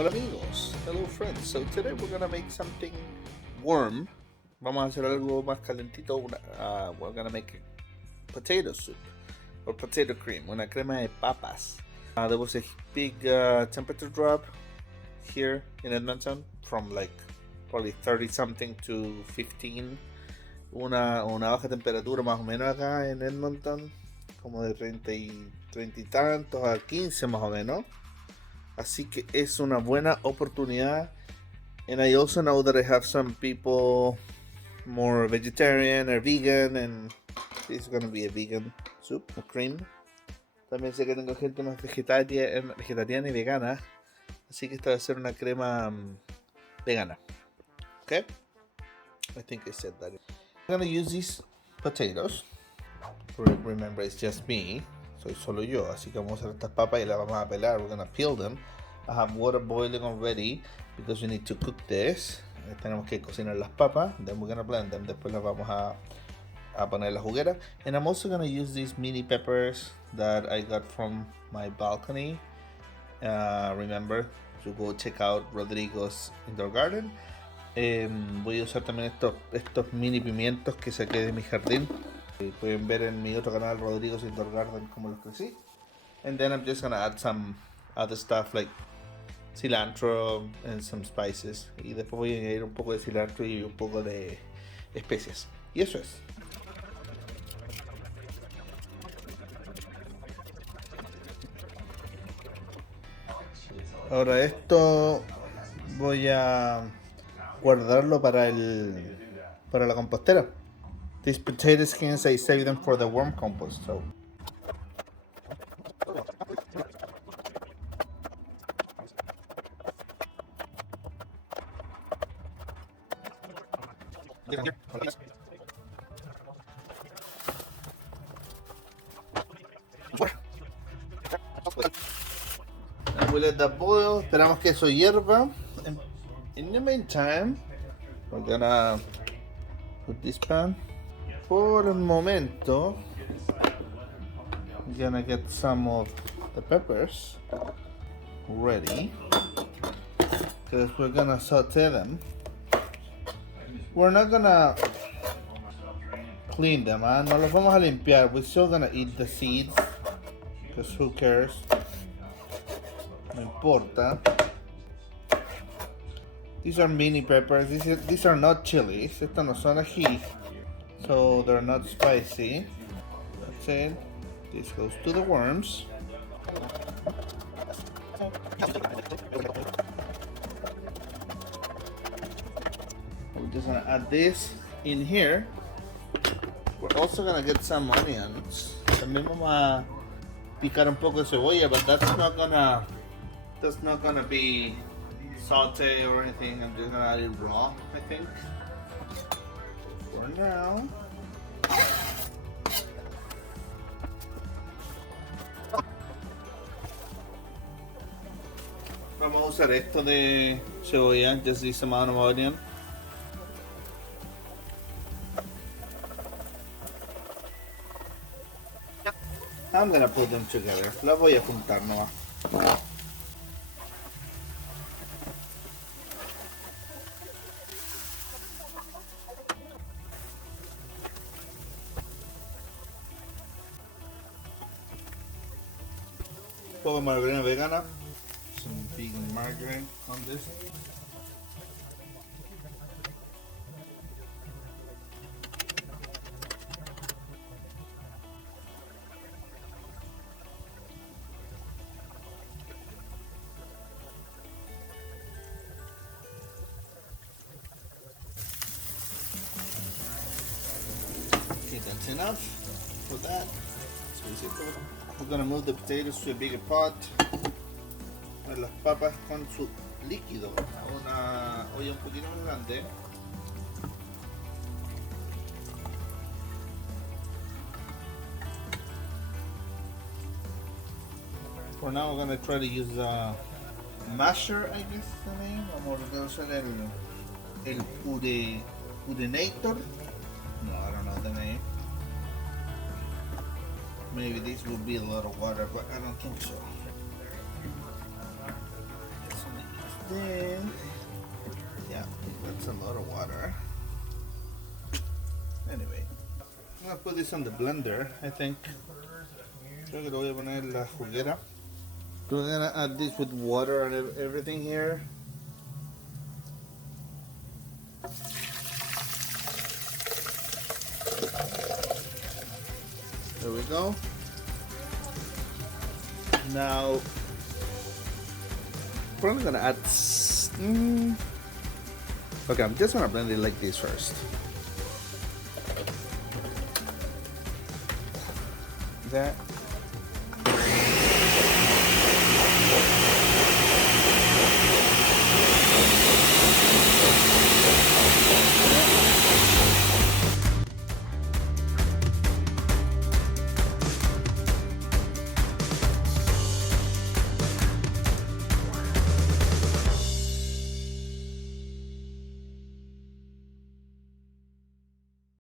Hola amigos, hello friends. So today we're gonna make something warm. Vamos a hacer algo más calentito. We're gonna make potato soup or potato cream, una crema de papas. There was a big temperature drop here in Edmonton from like probably 30 something to 15. Una baja temperatura más o menos acá en Edmonton, como de 30 y tantos a 15 más o menos. Así que es una buena oportunidad. And I also know that I have some people more vegetarian or vegan, and this is gonna be a vegan soup or cream. También sé que tengo gente más vegetariana y vegana, así que esta va a ser una crema vegana. Okay? I think I said that. I'm gonna use these potatoes. Remember, it's just me. Soy solo yo, así que vamos a usar estas papas y las vamos a pelar. We're gonna peel them. I have water boiling already because we need to cook this. Tenemos que cocinar las papas. Then we're gonna blend them. Después las vamos a poner en la juguera. And I'm also gonna use these mini peppers that I got from my balcony. Remember to go check out Rodrigo's indoor garden. Voy a usar también estos mini pimientos que saqué de mi jardín. Pueden ver en mi otro canal, Rodrigo's Indoor Garden, como los crecí. And then I'm just gonna add some other stuff like cilantro and some spices. Y después voy a añadir un poco de cilantro y un poco de especias. Y eso es. Ahora esto voy a guardarlo para la compostera. These potato skins, I save them for the worm compost. So. And we let that boil. Esperamos que eso hierva. In the meantime, we're gonna put this pan. Por el momento, I'm gonna get some of the peppers ready because we're gonna saute them. We're not gonna clean them, no los vamos a limpiar. We're still gonna eat the seeds because who cares? No importa. These are mini peppers. These are not chilies. Estos no son ají. So they're not spicy. That's it. This goes to the worms. We're just gonna add this in here. We're also gonna get some onions. También vamos a picar un poco de cebolla, but that's not gonna be saute or anything. I'm just gonna add it raw, I think. For now. Vamos a usar esto de cebolla, just this amount of onion. I'm gonna put them together. Las voy a juntar nomás. Un poco de margarina vegana. Some vegan margarine on this. Okay, that's enough for that. We're gonna move the potatoes to a bigger pot. Las papas con su líquido a una olla un poquito más grande. For now, we're gonna try to use a masher, I guess is the name. Vamos a usar el pudenator. No, I don't know the name. Maybe this will be a lot of water, but I don't think so. then, yeah, that's a lot of water. Anyway, I'm gonna put this on the blender, I think. Creo que lo voy a poner en la juguera. We're gonna add this with water and everything here. There we go. Now, probably gonna add. Okay, I'm just gonna blend it like this first. That